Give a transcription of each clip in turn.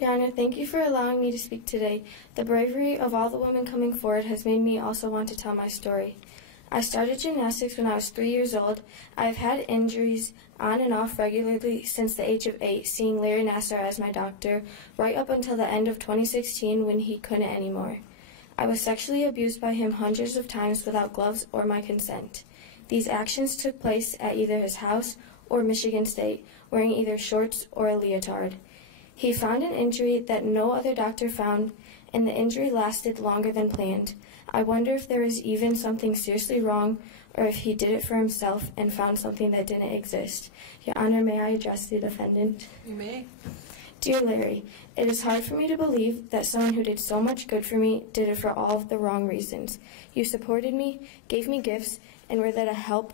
Your Honor, thank you for allowing me to speak today. The bravery of all the women coming forward has made me also want to tell my story. I started gymnastics when I was 3 years old. I have had injuries on and off regularly since the age of 8, seeing Larry Nassar as my doctor, right up until the end of 2016 when he couldn't anymore. I was sexually abused by him hundreds of times without gloves or my consent. These actions took place at either his house or Michigan State, wearing either shorts or a leotard. He found an injury that no other doctor found, and the injury lasted longer than planned. I wonder if there was even something seriously wrong, or if he did it for himself and found something that didn't exist. Your Honor, may I address the defendant? You may. Dear Larry, it is hard for me to believe that someone who did so much good for me did it for all of the wrong reasons. You supported me, gave me gifts, and were there to help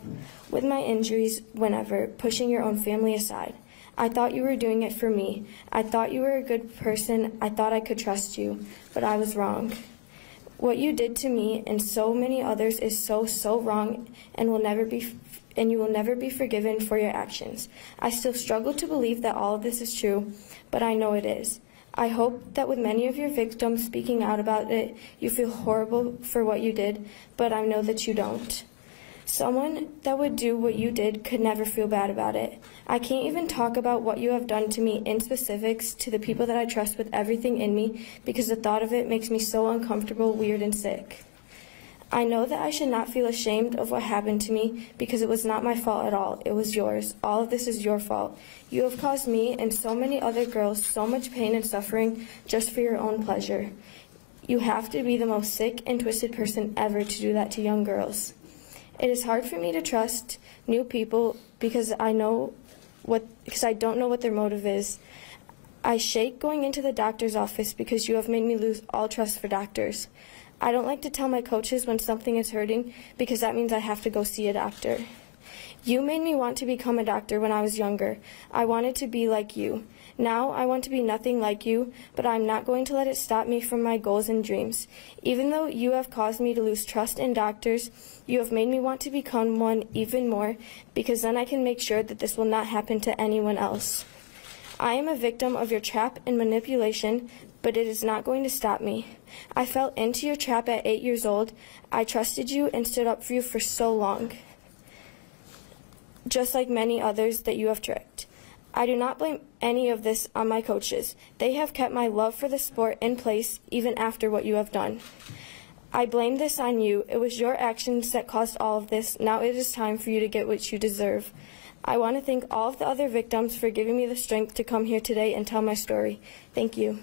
with my injuries whenever, pushing your own family aside. I thought you were doing it for me. I thought you were a good person. I thought I could trust you, but I was wrong. What you did to me and so many others is so wrong, and you will never be forgiven for your actions. I still struggle to believe that all of this is true, but I know it is. I hope that with many of your victims speaking out about it, you feel horrible for what you did, but I know that you don't. Someone that would do what you did could never feel bad about it. I can't even talk about what you have done to me in specifics to the people that I trust with everything in me because the thought of it makes me so uncomfortable, weird, and sick. I know that I should not feel ashamed of what happened to me because it was not my fault at all. It was yours. All of this is your fault. You have caused me and so many other girls so much pain and suffering just for your own pleasure. You have to be the most sick and twisted person ever to do that to young girls. It is hard for me to trust new people because I don't know what their motive is. I shake going into the doctor's office because you have made me lose all trust for doctors. I don't like to tell my coaches when something is hurting because that means I have to go see a doctor. You made me want to become a doctor when I was younger. I wanted to be like you. Now I want to be nothing like you, but I'm not going to let it stop me from my goals and dreams. Even though you have caused me to lose trust in doctors, you have made me want to become one even more because then I can make sure that this will not happen to anyone else. I am a victim of your trap and manipulation, but it is not going to stop me. I fell into your trap at 8 years old. I trusted you and stood up for you for so long, just like many others that you have tricked. I do not blame any of this on my coaches. They have kept my love for the sport in place even after what you have done. I blame this on you. It was your actions that caused all of this. Now it is time for you to get what you deserve. I want to thank all of the other victims for giving me the strength to come here today and tell my story. Thank you.